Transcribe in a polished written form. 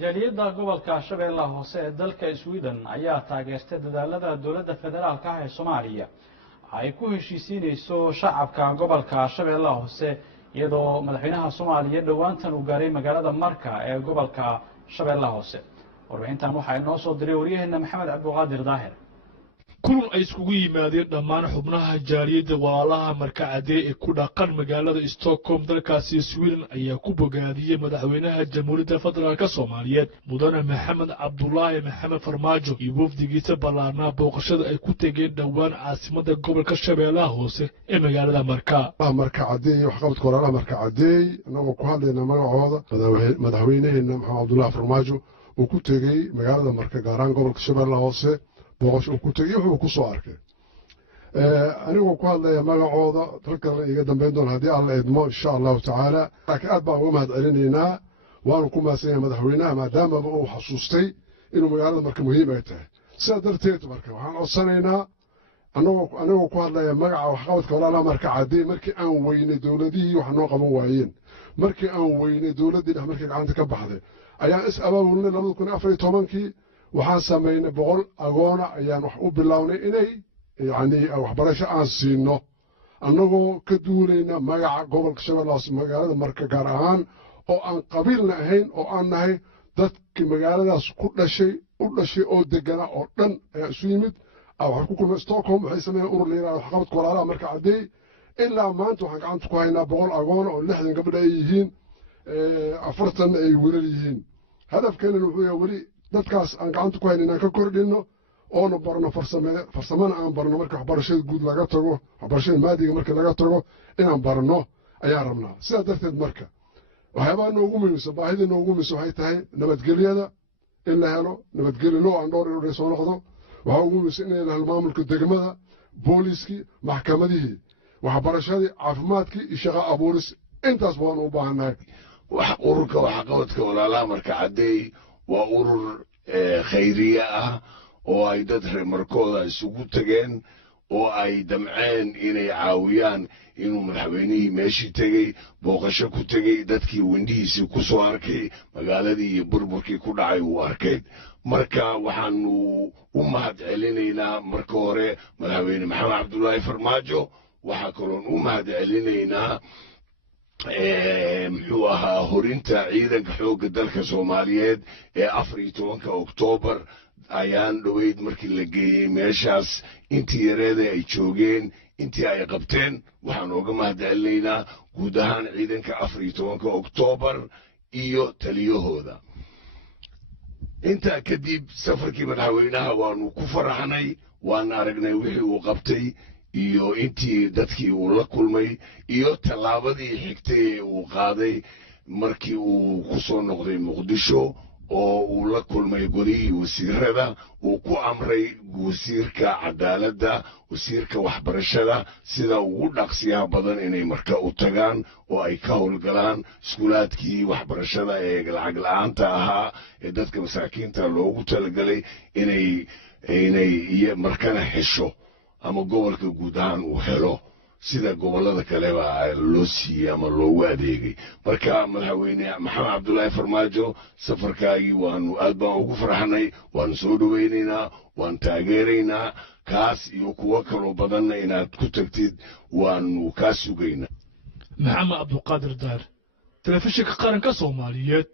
jaaliyadda gobolka Shabeellaha Hoose ee dalka Sweden ayaa taageertay dadaalada dowladda federaalka ah ee Soomaaliya ay ku heshiisiinayso shacabka gobolka Shabeellaha Hoose iyadoo madaxweynaha Soomaaliya dhawaantan uu gaaray magaalada Marka ee gobolka Shabeellaha Hoose. warbixintan waxaa inoo soo diray wariyaheenna Maxamed Cabduqaadir Daahir. kulan ay iskugu yimaadeen dhammaan xubnaha jaaliyadda walaalaha markacadee ee ku dhaqan magaalada Stockholm dalkaasi Sweden ayaa ku bogaadiyay madaxweynaha Jamhuuriyadda Federaalka Soomaaliyeed mudane Maxamed Cabdullaahi Maxamed Farmaajo iyo wafdigiisa ballaarnaa booqashada ay ku tageen dhowaan caasimadda gobolka Shabeellaha Hoose ee magaalada Marka. markacadee wax qabadka walaalaha markacadee anagoo ku hadlayna magacooda madaxweynaheena Maxamed Cabdullaahi Farmaajo uu ku tegay magaalada Marka gaaraan gobolka Shabeellaha Hoose booqasho uu ku tagay wuxuu ku soo arkay anigoo ku hadlaya magacooda dalkana iga dambeyn doona haddii alla idmo insha allahu tacaala laakiin aad baan uga mahad celinaynaa waanu ku mahadsanyahay madaxweynaha maadaamaba uu xasuustay inuu magaalada Marka muhiim ay tahay sidaa darteed marka waxaan codsanaynaa anigoo ku hadlaya magaca waxqabadka walaalaha markacadee markii aan weynay dowladihii wax noo qaban waayeen markii aan weynay dowladdii dhex markii gacanta ka baxday ayaan is abaabulnay 2014 waxaan samaynay 100 agoona ayaan wax u bilownay inay waxbarasho aan siino annagoo ka duulayna magaca gobolka Shabeellaha Hoose magaalada Marka gaar ahaan oo aan qabiilna ahayn oo aan nahay dadkii magaaladaas ku dhashay oo deganaa oo dhan ayaa isu yimid waxaan ku kulmay Stockholm waxay sameeyeen urur la yiraahdo waxqabadka walaalaha markacadee ilaa maanta waxaan gacanta ku haynaa 100 agoona oo 60 gabdho ay yihiin 40 ay wiilal yihiin hadafkeena wuxuu yahay weli dadkaas aan gacanta ku hayno inaan ka kordhino oona barno farsamana aan barno marka waxbarashada guud laga tago waxbarashada maadiga marka laga tago inaan barno ayaan rabnaa sidaa darteed marka waxyaabaha noogu muhiimsan baahida noogu muhiimsan waxay tahay nabadgelyada in la helo nabadgelyo loo aan dhowr inuu soo noqdo waxaa ugu muhiimsan in la helo maamulka degmada booliskii maxkamadihii waxbarashadii caafimaadkii iyo shaqo abuuris intaas baan u baahannahay ururka waxqabadka walaalaha markacadee waa urur khayriye ah oo ay dad reer Markooda isugu tageen oo ay damceen inay caawiyaan inuu madaxweynihii meeshii tegey booqasho ku tegey dadkii windhihiisii ku soo arkay magaaladii iyo burburkii ku dhacay uu arkay marka waxaanu u mahad celinaynaa marka hore madaxweyne Maxamed Cabdullaahi Farmaajo waxaa kaloon u mahad celinaynaa muxuu ahaa horinta ciidanka xoogga dalka Soomaaliyeed ee 14 Oktoobar ayaan dhaweyd markii la geeyey meeshaas intii yareeda ay joogeen intii ay qabteen waxaan uga mahad celinaynaa guud ahaan ciidanka 14 Oktoobar iyo taliyahooda intaa kadib safarkii madaxweynaha waanu ku faraxnay waan aragnay wixii uu qabtay iyo intii dadkii uu la kulmay iyo tallaabadii xigtay uu qaaday markii uu ku soo noqday Muqdisho oo uu la kulmay golihii wasiirada uu ku amray wasiirka cadaaladda wasiirka waxbarashada sida ugu dhaqsiyaha badan inay Marka u tagaan oo ay ka howlgalaan iskuulaadkii waxbarashada ee lacag la'aanta ahaa ee dadka masaakiinta loogu talagalay inay Markana hesho ama gobolka guud ahaan uu helo sida gobolada kale baa loo siiyay ama loogu adeegay marka madaxweyne Maxamed Cabdullaahi Farmaajo safarkaagii waanu aad baan ugu faraxnay waan soo dhaweynaynaa waan taageeraynaa kaas iyo kuwa kaloo badanna inaad ku tagtid waanu kaa sugaynaa Maxamed Cabduqaadir Daahir telefishinka qaranka Soomaaliyeed